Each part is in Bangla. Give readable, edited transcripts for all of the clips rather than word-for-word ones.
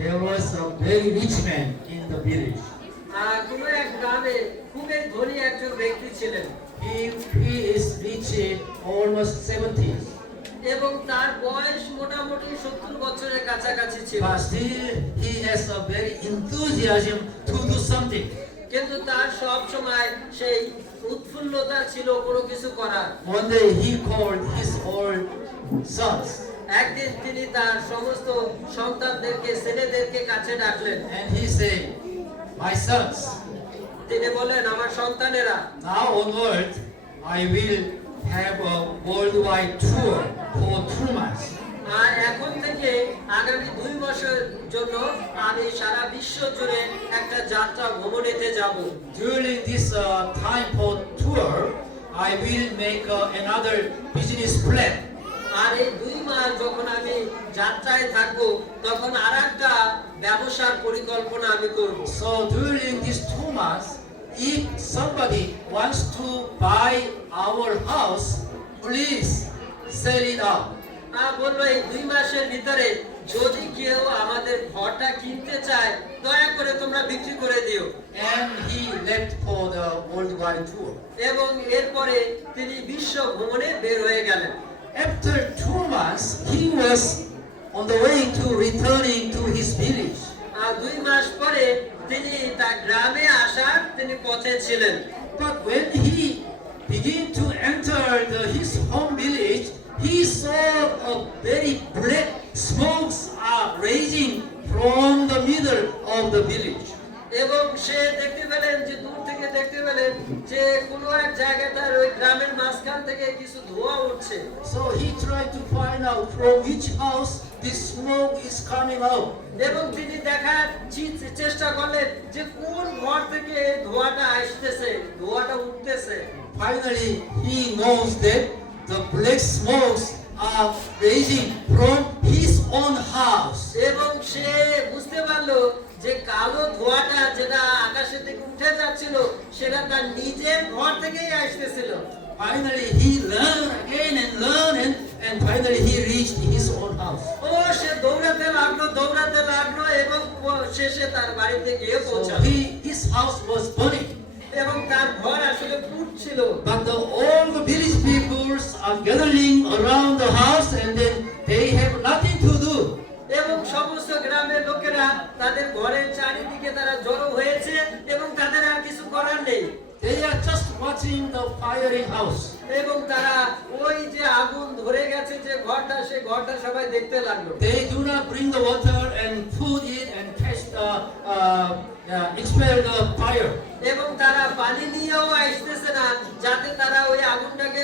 there was a very rich man in the village. কোনো এক গ্রামে খুবই ধনী একজন ব্যক্তি ছিলেন He is reaching almost 70s, এবং তার বয়স মোটামুটি 70 বছরের কাছাকাছি ছিল, but still he has a very enthusiasm to do something. কিন্তু তার সব সময় সেই উৎফুল্লতা ছিল কোনো কিছু করার। One day he called his all sons একদিন তিনি তার সমস্ত সন্তানদেরকে ছেলেদেরকে কাছে ডাকলেন, and he said, "My sons, তিনি বললেন, আমার সন্তানেরা, now onward I will have a worldwide tour for 2 months. আর এখন থেকে আগামী 2 মাসের জন্য আমি সারা বিশ্ব জুড়ে একটা যাত্রা ভ্রমণেতে যাব। During this time for tour, I will make another business plan." আর এই 2 মাস যখন আমি যাত্রায় থাকবো তখন আরেকটা ব্যবসার পরিকল্পনা আমি করব। So during these 2 months, if somebody wants to buy our house, please sell it out. বললো এই 2 মাসের ভিতরে যদি কেউ আমাদের ঘরটা কিনতে চায় দয়া করে তোমরা বিক্রি করে দিও। And he left for the worldwide tour. এবং এরপরে তিনি বিশ্ব ভ্রমণে বের হয়ে গেলেন। After 2 months, he was on the way to returning to his village. আর 2 মাস পরে তিনি তার গ্রামে আসার তিনি পথে ছিলেন। But when he began to enter his home village, he saw a very black smokes are rising from the middle of the village. এবং সে দেখতে পেলেন যে দূর থেকে দেখতে পেলেন যে কোনো এক জায়গায় তার ওই গ্রামের মাঝখান থেকে কিছু ধোঁয়া উঠছে। So he tried to find out from which house this smoke is coming out. এবং তিনি দেখার চেষ্টা করলেন যে কোন ঘর থেকে এই ধোঁয়াটা আসতেছে, ধোঁয়াটা উঠতেছে। Finally, he knows that the black smokes are rising from his own house. এবং সে বুঝতে পারলো যে কালো ধোঁয়াটা যেটা আকাশের থেকে উঠে যাচ্ছিল সেটা তার নিজের ঘর থেকেই আসতেছিল। Finally, he learned again and finally he reached his own house. ও সে দৌড়াতে লাগলো এবং শেষে তার বাড়িতে গিয়ে So পৌঁছালো। his house was burning. এবং তার ঘর আসলে পুড়ছিল। But all the village peoples are gathering around the house and then they have nothing to do. এবং সমস্ত গ্রামের লোকেরা তাদের ঘরের চারিদিকে তারা জড়ো হয়েছে এবং তাদের আর কিছু করার নেই। They are just watching the fiery house. এবং তারা ওই যে আগুন ধরে গেছে যে ঘরটা, সেই ঘরটা সবাই দেখতে লাগলো। They do not bring the water and put it and catch expel the fire. এবং তারা পানি নিয়েও আসতেছে না যাতে তারা ওই আগুনটাকে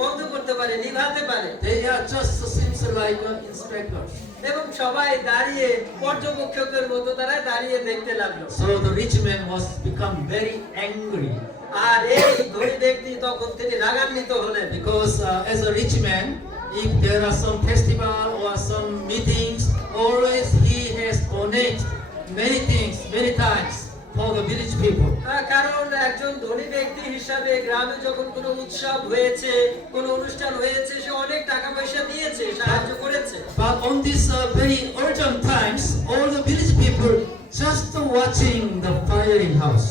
বন্ধ করতে পারে, নিভাতে পারে। They are just seems like inspectors. এবং সবাই দাঁড়িয়ে পর্যবেক্ষকের মতো তারা দাঁড়িয়ে দেখতে লাগলো। So the rich man was become very angry আর এই ধনী ব্যক্তি তখন তিনি রাগান্বিত হলেন। because as a rich man, if there are some festival or some meetings, always he has donate many things many times for the village people. কারণ একজন ধনী ব্যক্তি হিসাবে গ্রামে যখন কোনো উৎসব হয়েছে, কোনো অনুষ্ঠান হয়েছে, সে অনেক টাকা পয়সা দিয়েছে, সাহায্য করেছে। But on these very urgent times, all the village people just watching the firing house.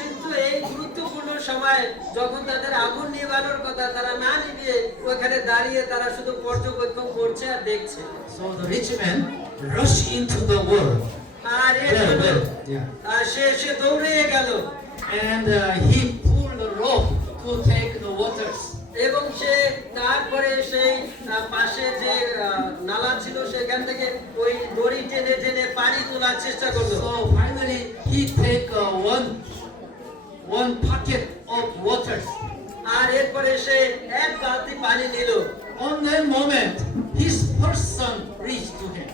কিন্তু এই গুরুত্বপূর্ণ সময় যখন তাদের আগুন নিভানোর কথা, তারা না নিভিয়ে ওখানে দাঁড়িয়ে তারা শুধু পর্যবেক্ষণ করছে আর দেখছে। So the rich man rushed into the world. আর এর জন্য Yeah. সে দৌড়ে গেল And he pulled the rope to take the waters. এবং সে তারপরে সেই পাশে যে নালা ছিল সেখান থেকে ওই দড়ি টেনে টেনে পানি তোলার চেষ্টা করলো। So finally he take one bucket of waters. আর এরপরে সে এক বালতি পানি নিল। On that moment, his first son reached to him.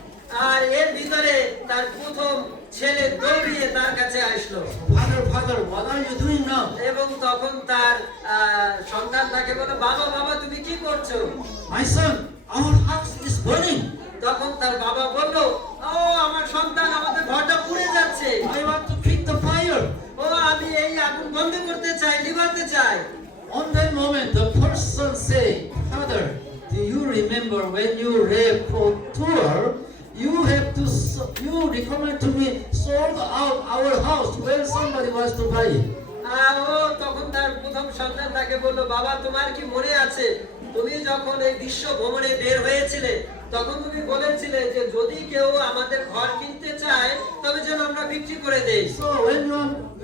আর এর ভিতরে তার প্রথম ছেলে দৌড়িয়ে তার কাছে আসলো। Father, what are you doing now? এবং তখন তার সন্তান তাকে বলল, বাবা তুমি কি করছো? My son, our house is burning. তখন তার বাবা বলল, ও আমার সন্তান, আমাদের ঘরটা পুড়ে যাচ্ছে। I want to quit the fire. ও আমি এই আগুন বন্ধ করতে চাই, নিভাতে চাই। On that moment, the first son say, Father, do you remember when you left for tour? You recommend to me sold out our house when somebody wants to buy it. ও তখন তার প্রথম সন্তান তাকে বলল, বাবা তোমার কি মনে আছে তুমি যখন এই বিশ্ব ভ্রমণে বের হয়েছিলে তখন তুমি বলেছিলে যে যদি কেউ আমাদের ঘর কিনতে চায় তবে যেন আমরা বিক্রি করে দেই। So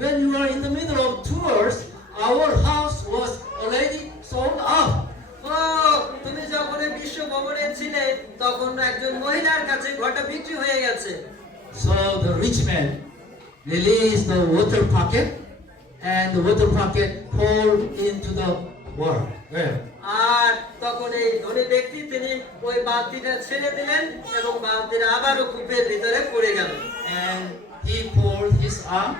when you are in the middle of tours, our house was already sold out. ও তুমি যখন এই বিশ্ব ভ্রমণে ছিলে তখন একজন মহিলার কাছে ঘরটা বিক্রি হয়ে গেছে। So the rich man released the water bucket, and the water bucket poured into the water. Well, আর তখন এই ধনী ব্যক্তি তিনি ওই বালতিটা ছেড়ে দিলেন এবং বালতিটা আবারও কূপের ভিতরে পড়ে গেল। and he poured his arm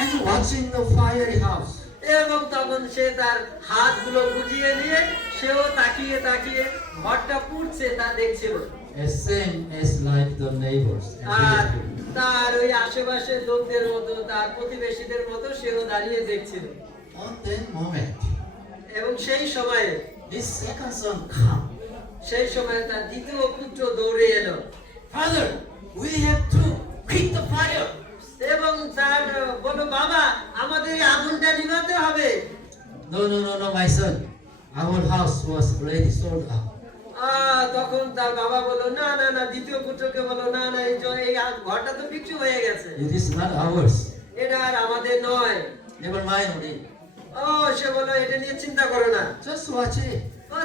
and watching the fiery house. এবং তখন সে তার হাতগুলো গুটিয়ে নিয়ে সেও তাকিয়ে তাকিয়ে ঘরটা পুড়ছে তা দেখছিল। As same as like the neighbors. And R village people. তার ওই আশেপাশের লোকদের মতো তার প্রতিবেশীদের মতো সেও দাঁড়িয়ে দেখছিল। On that moment, এবং সেই সময়ে his second son come. সেই সময়ে তার দ্বিতীয় পুত্র দৌড়ে এলো Father, we have to quit the fire. এবং তার বলল, বাবা আমাদের এই আগুনটা নিভাতে হবে। No, my son. Our house was already sold out. তখন তার বাবা বলল, না না না, দ্বিতীয় পুত্রকে বলল, না না, এই ঘরটা তো বিক্রি হয়ে গেছে, It is not ours. এটা আর আমাদের নয়। Never mind, Ori. সে বলল, এটা নিয়ে চিন্তা করো না, Just watch it.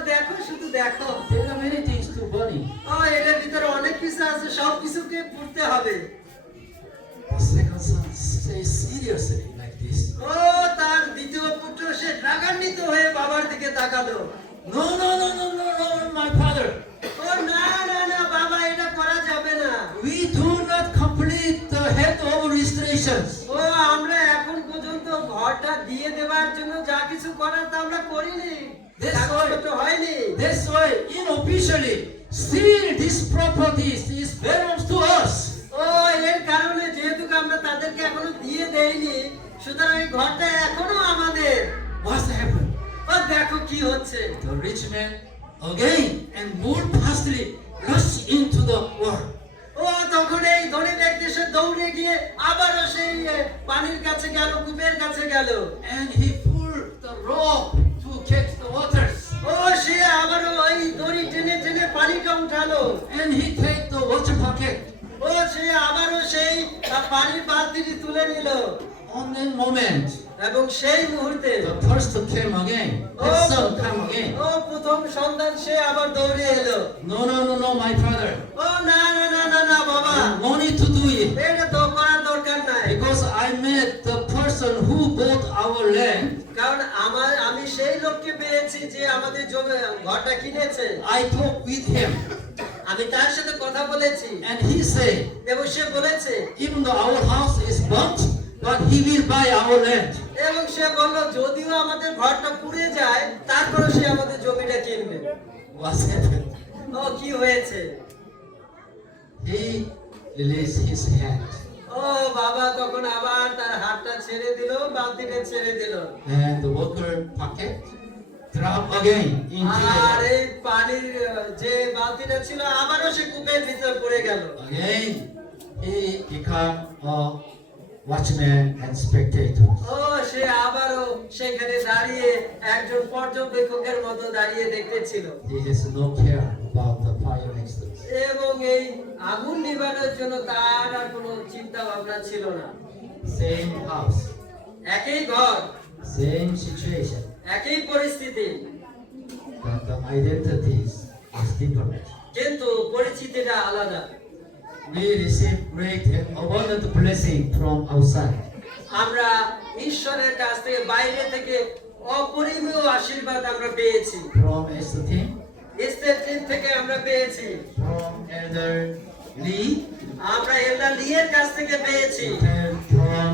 দেখো শুধু দেখো, There are many things to burning. এটার ভিতরে অনেক কিছু আছে, সব কিছুকে পুড়তে হবে। The second son says seriously like this. তার দ্বিতীয় পুত্র সে রাগান্বিত হয়ে বাবার দিকে তাকালো। No, my father. না না না বাবা, এটা করা যাবে না। We do not complete the head of restorations. আমরা এখন পর্যন্ত ঘরটা দিয়ে দেওয়ার জন্য যা কিছু করার তা আমরা করিনি, কাগজপত্র হয়নি। That's why, unofficially, still this property is belongs to us. এর কারণে যেহেতু আমরা তাদেরকে এখনো দিয়ে দেইনি, সুতরাং এই ঘরটা এখনো আমাদের। What's happened? দেখো কি হচ্ছে। The rich man again and more fastly rushed into the world. তখন এই ধনী ব্যক্তি সে দৌড়ে গিয়ে আবারও সেই পানির কাছে গেল, কূপের কাছে গেল। And he pulled the rope to catch the waters. সে আবারও ওই দড়ি টেনে টেনে পানিটা উঠালো। And he take the water bucket. সে আবারও সেই পানির বালতিটি তুলে নিল। On that moment, এবং সেই মুহূর্তে the first came again. The son come again. প্রথম সন্তান সে আবার দৌড়ে এলো। No, my father. না না না না না বাবা, No need to do it. এটা তো করার দরকার নাই। Because I met the person who bought our land. কারণ আমি সেই লোককে পেয়েছি যে আমাদের জমি ঘরটা কিনেছে। I talked with him. আমি তার সাথে কথা বলেছি And he said, এবং সে বলেছে, even though our house is burnt, but he will buy our land. এবং সে বলল যদিও আমাদের ঘরটা পুড়ে যায় তারপরে সে আমাদের জমিটা কিনবে। What's happened? কি হয়েছে? He released his hand. বাবা তখন আবার তার হাতটা ছেড়ে দিল, বালতিটা ছেড়ে দিল। And the water bucket dropped again into R the এই পানির যে বালতিটা ছিল আবারও সে কূপের ভিতর পড়ে গেল। again. He became a watchman and spectator. সে আবারও সেখানে দাঁড়িয়ে একজন পর্যবেক্ষকের মতো দাঁড়িয়ে দেখতেছিল। He has no care about the fire accidents. এবং এই আগুন নিভানোর জন্য তার আর কোনো চিন্তা ভাবনা ছিল না। Same house, একই ঘর, same situation, একই পরিস্থিতি, but the identities is different. কিন্তু পরিস্থিতিটা আলাদা। We receive great and abundant blessing from outside. আমরা ঈশ্বরের কাছ থেকে বাইরে থেকে অপরিমেয় আশীর্বাদ আমরা পেয়েছি। From Esther, ইস্তের টিম থেকে আমরা পেয়েছি। from Elder Lee, আমরা এলডার লিয়ের কাছ থেকে পেয়েছি। and from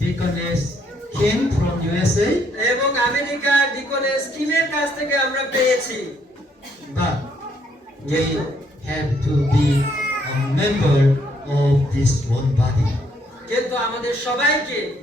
Deaconess Kim from USA. এবং আমেরিকা ডিকোনেস কিমের কাছ থেকে আমরা পেয়েছি। But we have to be a member of this one body. কিন্তু আমাদের সবাইকে